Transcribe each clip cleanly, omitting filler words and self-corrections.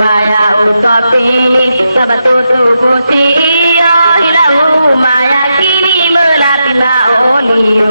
maya utopi sabatutu buti hilau maya kini belakita olio.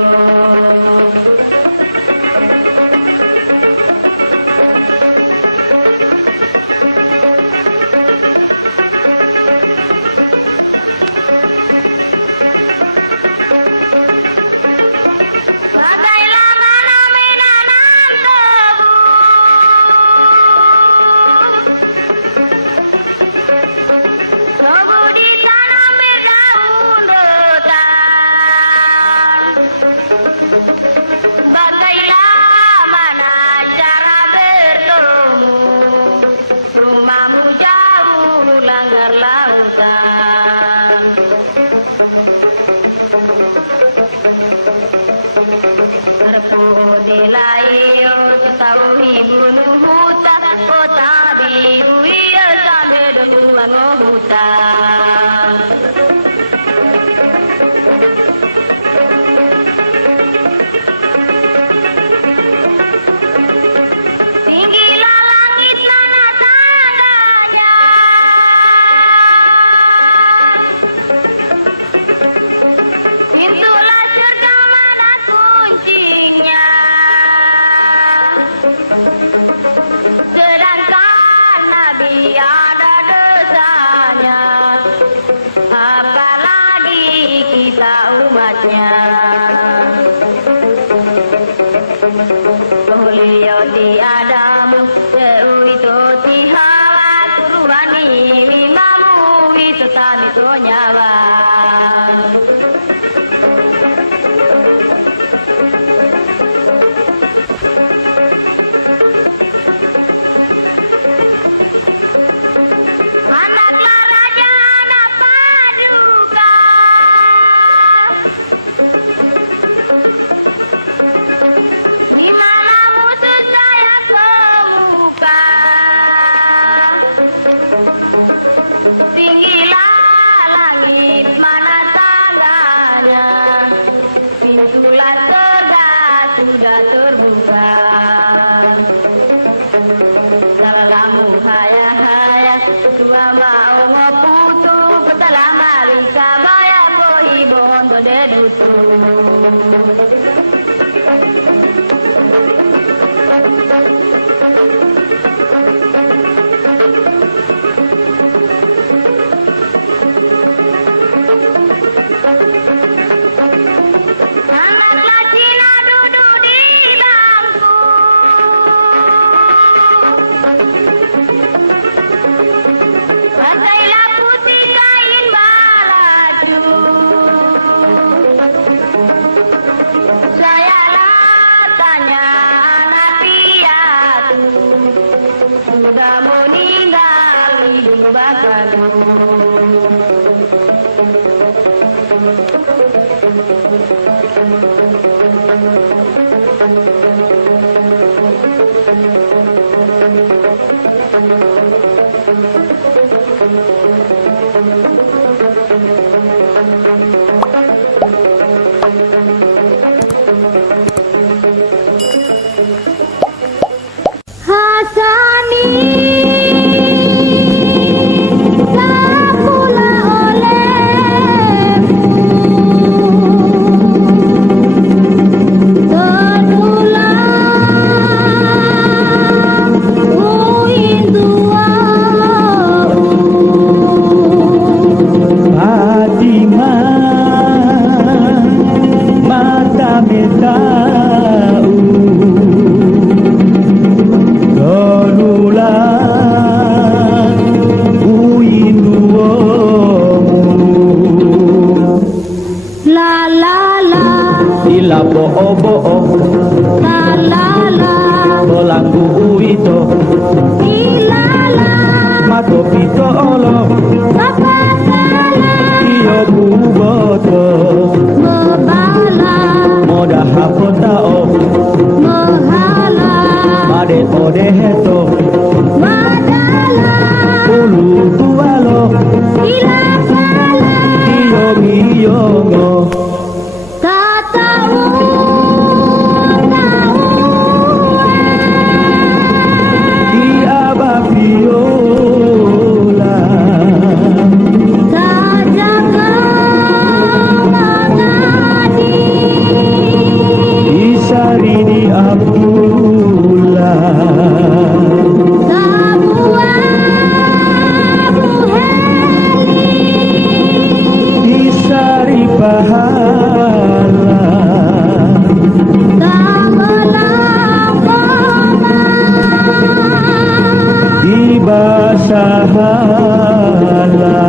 sahala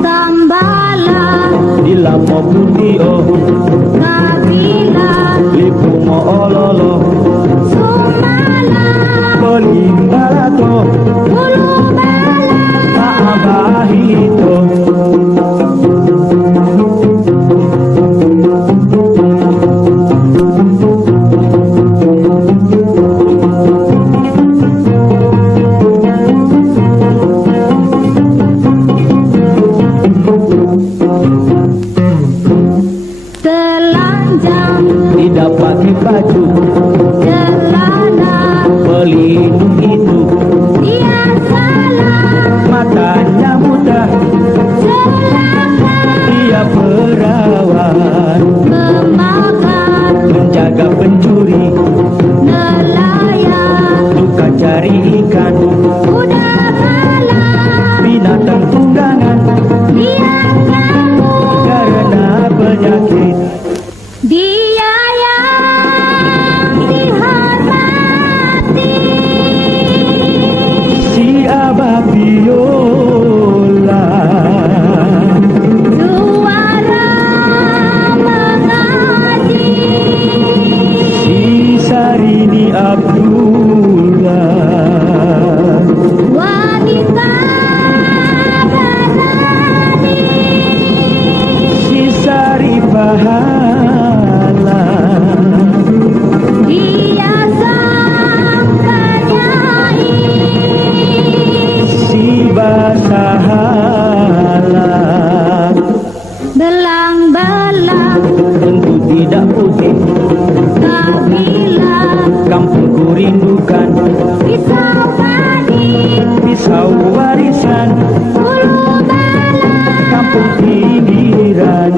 Tambala dilamo putih oh Kabila lipu mo ololo Sumala Balimbalato Bulubala Maabahito Telanjang tidak pakai baju celana pelindung itu dia salah matanya muda celaka dia perawan memakan menjaga pencuri nelayan suka cari ikan kuda bala binatang tunggangan dia kamu karena penyakit dia yang dihormati si Abah Biola juara mengaji si Sarini Abdullah wanita berani si Sari Pahala dia sang penyair si Basahala belang-belang tentu tidak putih kabila kampung kurindukan pisau padi pisau warisan bulu bala kampung pinggiran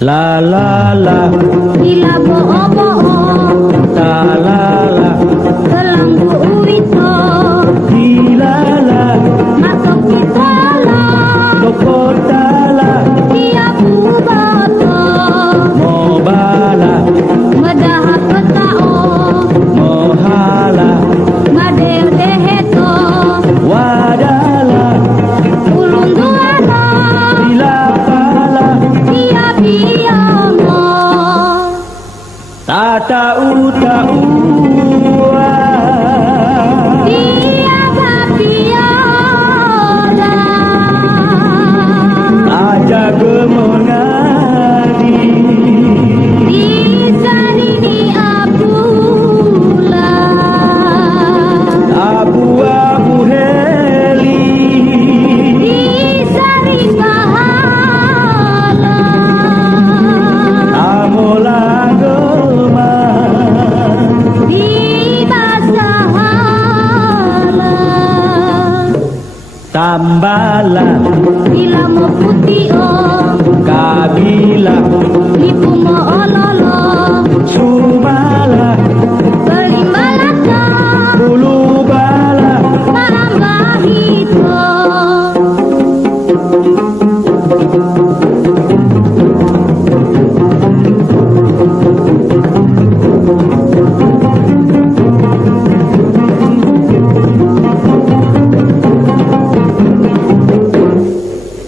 la la la bila bo'o-bo'o ta la la gelanggu uwito dilala masuk kitala dokotala dia buboto mobala medahap petao mohala madel deheto wadala ulun duano dilapala dia biyomo tata uta dia babiola aja gemengadi di Sarini Abdullah abu-abu heli di Sari Pahala amola gema di Basahala tambala bila mau putih oh kabila lipu mau ololo sumala belimbalaka bulu bala marambah itu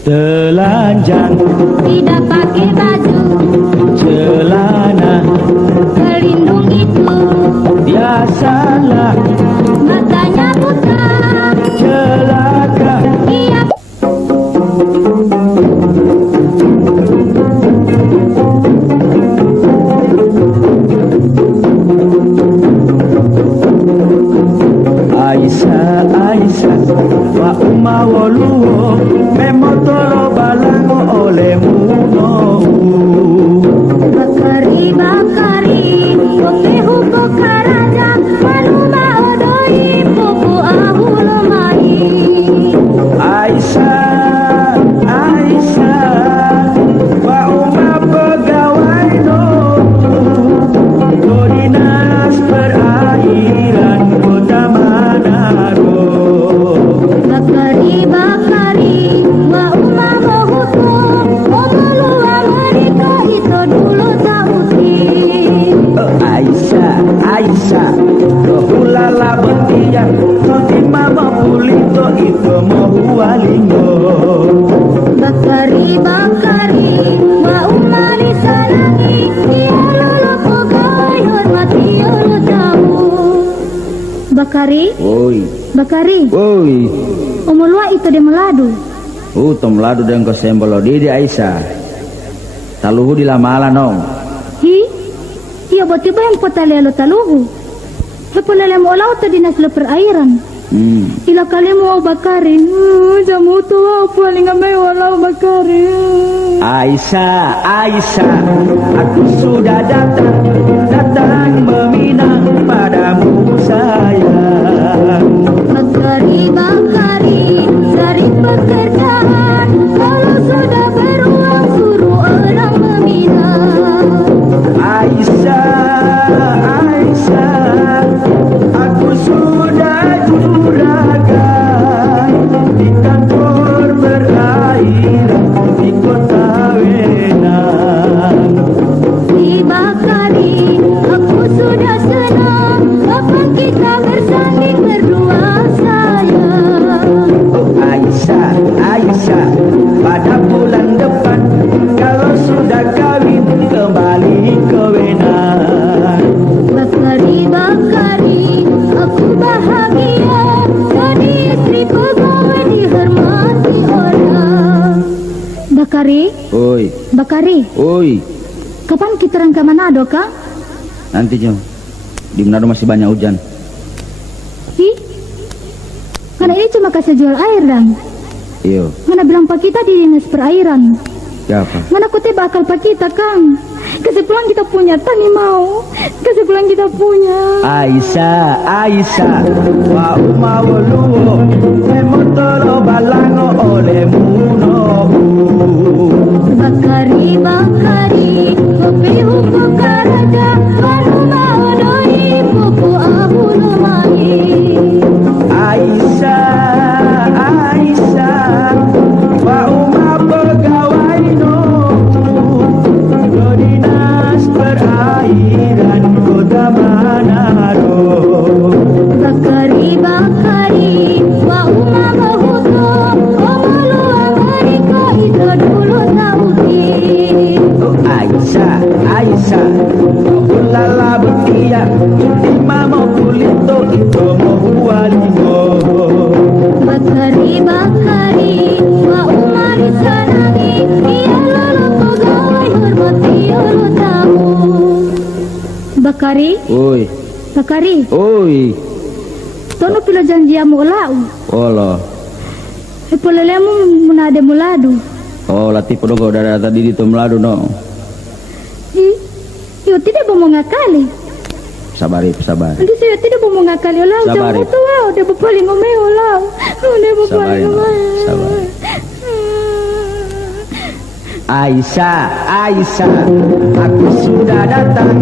telanjang tidak pakai baju celana pelindung itu biasalah matanya buta celaka ia Aisyah Aisyah wa umma waluwo memotolo balango olemu bakari bakari oke huko karaja manuma odoi pupu ahul mai Aisyah Aisyah wa umma pegawai no dinas perairan kota Manado itu mau walingo. Bakari bakari wa umali salangi dia lolo pegawai hormati ulu tamu. Bakari Oi, bakari oi. umulwa itu de meladu. Tom ladu dan ko sembolo di Aisyah. Taluhu di lamala no. Hi iya boti ba yang potale lo taluhu. Hepolele mo laut ta dinas lo perairan. Ila kali mo bakari. Jamu tua paling amai walau bakari. Aisyah, Aisyah, aku sudah datang meminang padamu sayang. Bakari bakari cari pekerjaan. Kalau sudah beruang suruh orang meminang. Aisyah, Aisyah, aku sudah juragan di kantor perairan di kota Wenang. Di bakari aku sudah senang. Kapan kita bersanding berdua sayang. Oh Aisyah, Aisyah, pada bulan depan kalau sudah kawin kembali ke Wenang. Bakari bakari aku bahagia jadi istri pegawai dihormati orang. Bakari Oi, bakari oi, kapan kita orang ke Manado kang? nanti Jo, di Manado masih banyak hujan. Ih karena ini cuma kasih jual air dan Iyo, mana bilang pak kita di dinas perairan. siapa? Mana kute bakal pak kita kang? Kasih pulang kita punya tani mau. Kasih pulang kita punya. Aisyah, Aisyah, wa umawoluo, memotoro balango oleh munobu. Bakari bakari kopi hukum karaja manu mau doi pupu abu lumai. Aisyah, Aisyah, wa umma pegawai no dinas perairan kota Manado. Bakari bakari wa umma bahuto omalu Amerika itu dulu Saudi. Oh Aisyah, Aisyah, ulala betia, lima mau kulito itu mau walingo. Bakari bakari wa umma disanangi dia lalu pegawai hormati ulu tamu. Bakari Oi, bakari oi, tono pila janjiamu ulau. olo. Ipolelemu munade muladu. Oh, latih podogo dari tadi di Tumladu no. Yo tidak mau ngakali. Sabari, sabar. Nanti saya tidak mau ngakali ulau. Sabar, Jangan tua udah berpaling ngomel ulau. Udah berpaling ngomel. Sabar. Aisyah, Aisyah, aku sudah datang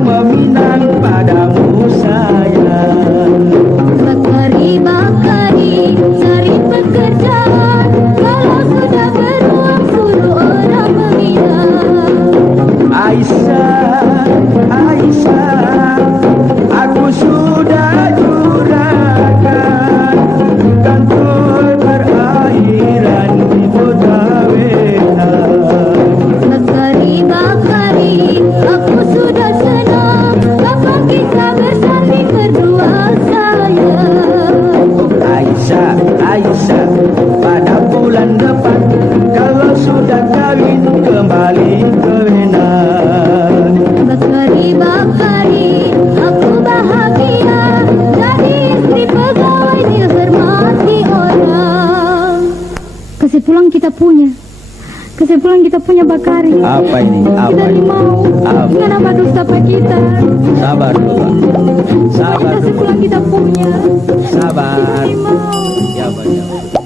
meminang padamu sayang. Bakari bakari cari pekerjaan. Kalau sudah beruang suruh orang meminang. Aisyah, Aisyah, aku sudah juragan di kantor perairan di kota Wenang. Bakari bakari aku sudah senang. Kapan kita bersanding berdua sayang. Aisyah, Aisyah, pada bulan depan kalau sudah kawin kembali ke Wenang. Bakari bakari aku bahagia jadi istri pegawai dihormati orang. Kasih pulang kita punya. Kasih pulang kita punya Bakari. Apa ini? Apa Kita ini? mau. Apa? Kenapa dusta pak kita? Sabar dulu, Pak. Sabar Kasih dulu. pulang kita punya. Sabar. Kita mau. Ya, Pak, ya.